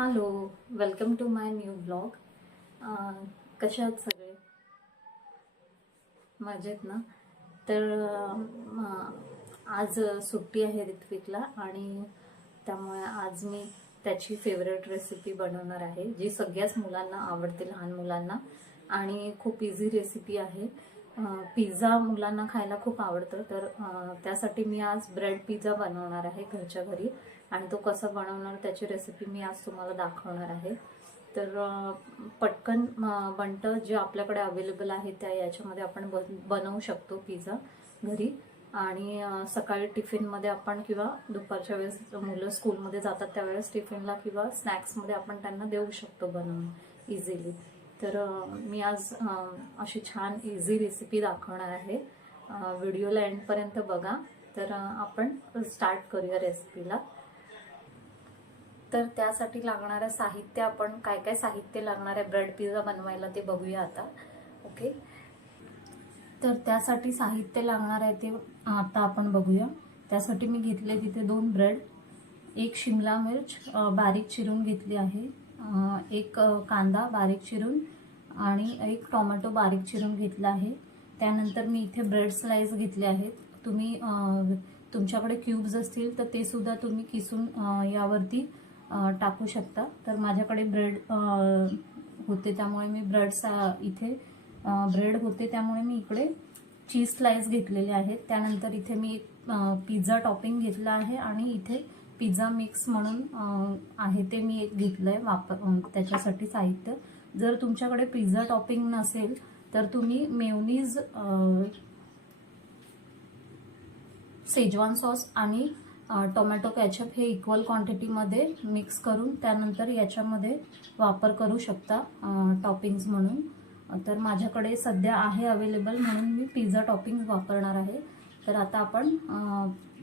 Hello, welcome to my new blog. कशा आहात सगळे? मजेत ना? तर आज सुट्टी आहे ऋत्विकला आणि त्यामुळे आज मी त्याची फेवरेट रेसिपी बनवणार आहे, जी सगळ्याच मुलांना आवडते, लहान मुलांना. आणि खूप इझी रेसिपी आहे. पिझ्झा मुलांना खायला खूप आवडतं, तर त्यासाठी मी आज ब्रेड पिझ्झा बनवणार आहे घरच्या घरी. आणि तो कसा बनवणार त्याची रेसिपी मी आज तुम्हाला दाखवणार आहे. तर पटकन बनतं, जे आपल्याकडे अवेलेबल आहे त्या याच्यामध्ये आपण बनवू शकतो पिझ्झा घरी. आणि सकाळी टिफिनमध्ये आपण किंवा दुपारच्या वेळेस मुलं स्कूलमध्ये जातात त्यावेळेस टिफिनला किंवा स्नॅक्समध्ये आपण त्यांना देऊ शकतो बनवून इझिली. तर मी आज अशी छान इझी रेसिपी दाखवणार आहे. व्हिडिओला एंडपर्यंत बघा. तर आपण स्टार्ट करूया रेसिपीला. तर त्यासाठी लागणारं साहित्य, आपण काय काय साहित्य लागणार आहे ब्रेड पिझ्झा बनवायला ते बघूया आता. ओके, तर त्यासाठी साहित्य लागणार आहे ते आता आपण बघूया. त्यासाठी मी घेतले तिथे 2 ब्रेड, 1 शिमला मिर्च बारीक चिरून घेतली आहे, 1 कांदा बारीक चिरून आणि 1 टोमॅटो बारीक चिरून घेतला आहे. त्यानंतर मी इथे ब्रेड स्लाइस घेतले आहेत. तुम्ही तुमच्याकडे क्यूब्स असतील तर ते सुद्धा तुम्ही किसून यावरती टाकू शकता. तर माझ्याकडे ब्रेड होते त्यामुळे मी इथे ब्रेड होते त्यामुळे मी इकडे चीज स्लाइस घेतलेले आहेत. त्यानंतर इथे मी पिझ्झा टॉपिंग घेतला आहे आणि इथे पिझ्झा मिक्स म्हणून आहे ते मी एक घेतलंय त्याच्यासाठी साहित्य. जर तुमच्याकडे पिझ्झा टॉपिंग नसेल तर तुम्ही मेयोनीज, शेजवान सॉस आणि टोमॅटो केचप हे इक्वल क्वांटिटीमध्ये मिक्स करून त्यानंतर याच्यामध्ये वापर करू शकता टॉपिंग्स म्हणून. तर माझ्याकडे सध्या आहे अवेलेबल म्हणून मी पिझ्झा टॉपिंग वापरणार आहे. तर आता आपण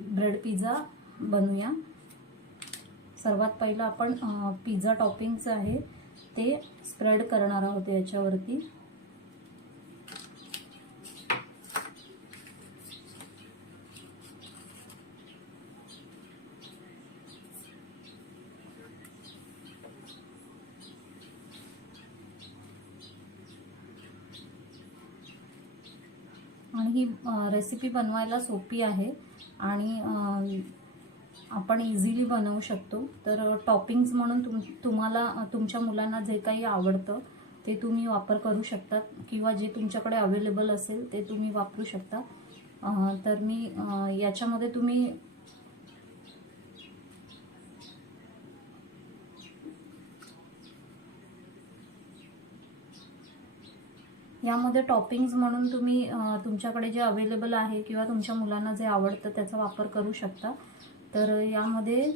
ब्रेड पिझ्झा बनवूया. सर्वात पहिलं आपण पिझ्झा टॉपिंगचं आहे ते स्प्रेड करणार आहोत याच्यावरती. आणि ही रेसिपी बनवायला सोपी आहे आणि आपण इझिली बनवू शकतो. तर टॉपिंग्स म्हणून तुम्हाला तुमच्या मुलांना जे काही आवडतं ते तुम्ही वापर करू शकता किंवा जे तुमच्याकडे अवेलेबल असेल ते तुम्ही वापरू शकता. तर मी याच्यामध्ये तुम्ही यामध्ये टॉपिंग्स म्हणून तुम्ही तुमच्याकडे जे अवेलेबल आहे किंवा तुमच्या मुलांना जे आवडतं त्याचा वापर करू शकता. तर यामध्ये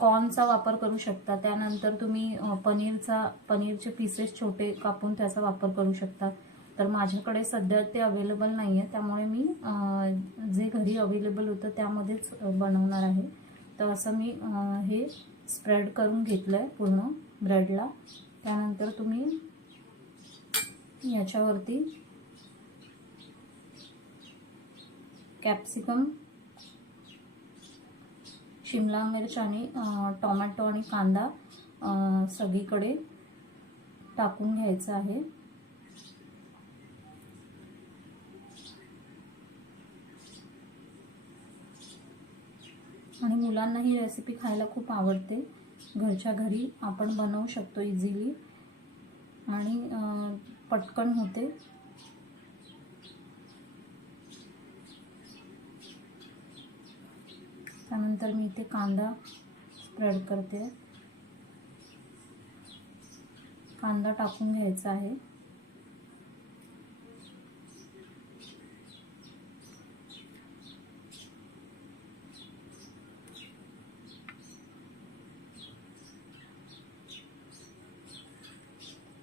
कॉर्नचा वापर करू शकता. त्यानंतर तुम्ही पनीरचे पीसेस छोटे कापून त्याचा वापर करू शकता. तर माझ्याकडे सध्या ते अवेलेबल नाही आहे त्यामुळे मी जे घरी अवेलेबल होतं त्यामध्येच बनवणार आहे. तर असं मी हे स्प्रेड करून घेतलं आहे पूर्ण ब्रेडला. त्यानंतर तुम्ही याच्यावरती कॅप्सिकम, शिमला मिर्च आणि टोमॅटो आणि कांदा सगळीकडे टाकून घ्यायचं आहे. आणि मुलांना ही रेसिपी खायला खूप आवडते. घरच्या घरी आपण बनवू शकतो इझिली आणि पटकन होते. त्यानंतर मी इथे कांदा स्प्रेड करते. कांदा टाकून घ्यायचा आहे.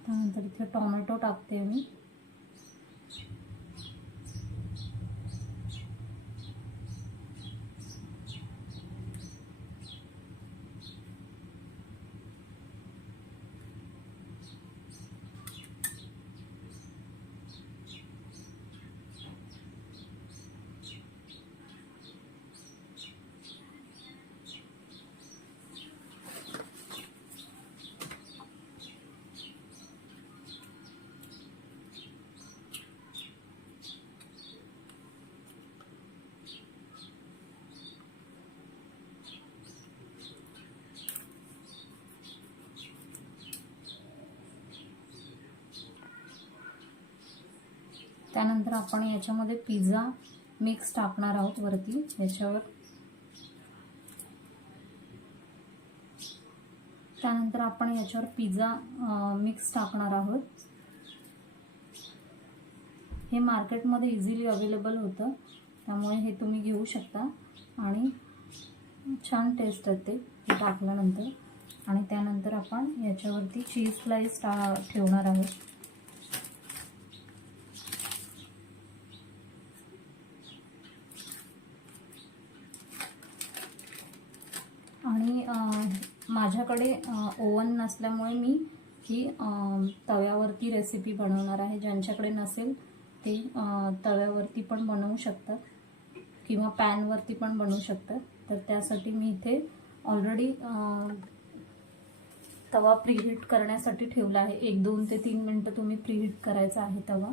त्यानंतर इथे टोमॅटो टाकते मी. त्यानंतर आपण याच्यामध्ये पिझ्झा मिक्स टाकणार आहोत वरती याच्यावर. त्यानंतर आपण याच्यावर पिझ्झा मिक्स टाकणार आहोत. हे मार्केटमध्ये इझिली अवेलेबल होतं, त्यामुळे हे तुम्ही घेऊ शकता आणि छान टेस्ट येते हे टाकल्यानंतर. आणि त्यानंतर आपण याच्यावरती चीज स्लाइस ठेवणार आहोत. आणि माझ्याकडे ओव्हन नसल्यामुळे मी ही तव्यावरती रेसिपी बनवणार आहे. ज्यांच्याकडे नसेल ते तव्यावरती पण बनवू शकतात किंवा पॅनवरती पण बनवू शकतात. तर त्यासाठी मी इथे ऑलरेडी तवा प्रीहीट करण्यासाठी ठेवला आहे. 1-2 ते 3 मिनटं तुम्ही प्रीहीट करायचा आहे तवा.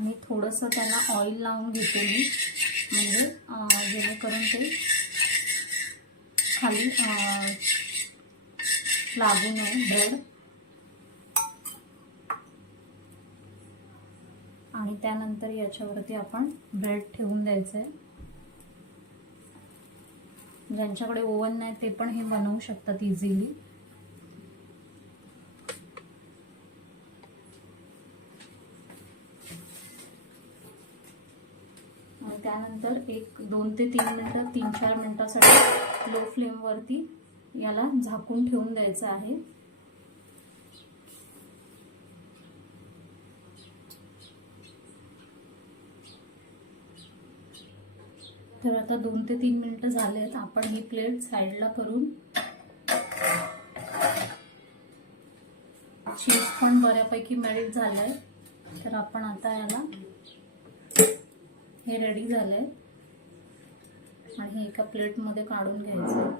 आणि थोडंसं त्याला ऑइल लावून घेते मी, म्हणजे जेणेकरून ते खाली लागू नये ब्रेड. आणि त्यानंतर याच्यावरती आपण ब्रेड ठेवून द्यायचं आहे. ज्यांच्याकडे ओव्हन नाही ते पण हे बनवू शकतात इझिली. आणि त्यानंतर 1-2 ते 3 मिनटं 3-4 मिनटासाठी लो फ्लेमवरती याला झाकून ठेवून द्यायचं आहे. तर आता 2 ते 3 मिनिटं झालेत. आपण ही प्लेट साईडला करून, चीज पण बऱ्यापैकी मेल्ट झालंय. तर आपण आता याला, हे रेडी झालंय आणि एका प्लेटमध्ये काढून घ्यायचं.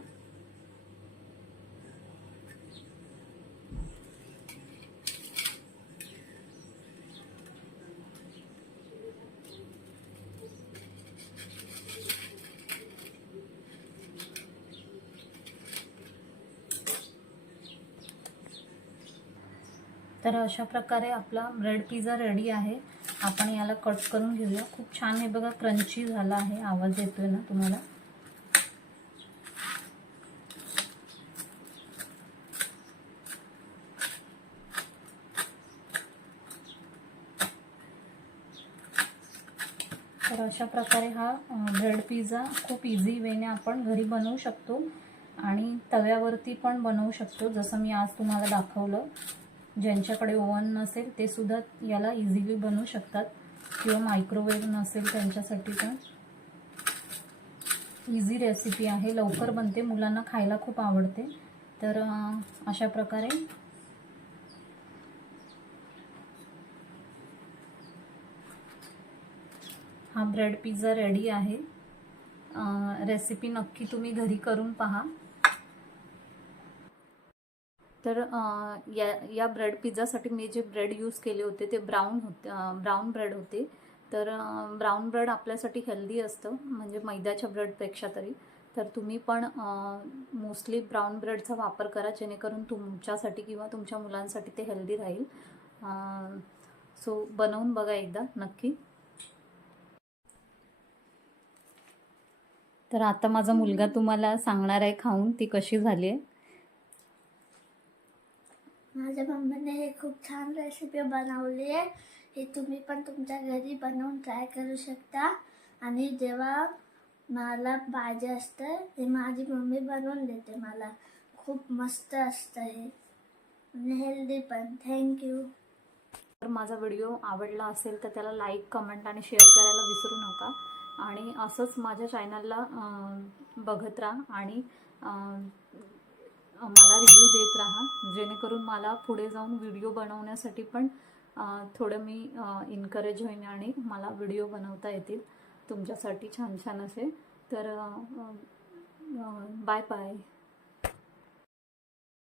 तर अशा प्रकारे आपला ब्रेड पिझ्झा रेडी आहे. आपण याला कट करून घेऊया. खूप छान हे बघा, क्रंची झाला आहे. आवाज येतोय ना तुम्हाला? तर अशा प्रकारे हा ब्रेड पिझ्झा खूप इझी वेने आपण घरी बनवू शकतो आणि तव्यावरती पण बनवू शकतो, जसं मी आज तुम्हाला दाखवलं. ज्यांच्याकडे ओव्हन नसेल ते सुद्धा याला इझिली बनवू शकतात, किंवा मायक्रोवेव्ह नसेल त्यांच्यासाठी पण इझी रेसिपी आहे. लवकर बनते, मुलांना खायला खूप आवडते. तर अशा प्रकारे हा ब्रेड पिझ्झा रेडी आहे. रेसिपी नक्की तुम्ही घरी करून पहा. तर या ब्रेड पिझ्झासाठी मी जे ब्रेड यूज केले होते ते ब्राऊन ब्रेड होते. तर ब्राऊन ब्रेड आपल्यासाठी हेल्दी असतं, म्हणजे मैद्याच्या ब्रेडपेक्षा तरी. तर तुम्ही पण मोस्टली ब्राऊन ब्रेडचा वापर करा, जेणेकरून तुमच्यासाठी किंवा तुमच्या मुलांसाठी ते हेल्दी राहील. सो बनवून बघा एकदा नक्की. तर आता माझा मुलगा तुम्हाला सांगणार आहे खाऊन ती कशी झाली आहे. माझ्या मम्मीने हे खूप छान रेसिपी बनवली आहे. हे तुम्ही पण तुमच्या घरी बनवून ट्राय करू शकता. आणि जेव्हा मला पाहिजे असतं ते माझी मम्मी बनवून देते मला. खूप मस्त असतं हे आणि हेल्दी पण. थँक्यू. तर माझा व्हिडिओ आवडला असेल तर त्याला लाईक, कमेंट आणि शेअर करायला विसरू नका. आणि असंच माझ्या चॅनलला बघत राहा आणि मला रिव्ह्यू देत राहा, जेणेकरून मला पुढे जाऊन व्हिडिओ बनवण्यासाठी पण थोडं मी इन्करेज होईन आणि मला व्हिडिओ बनवता येतील तुमच्यासाठी छान छान असे. तर बाय बाय.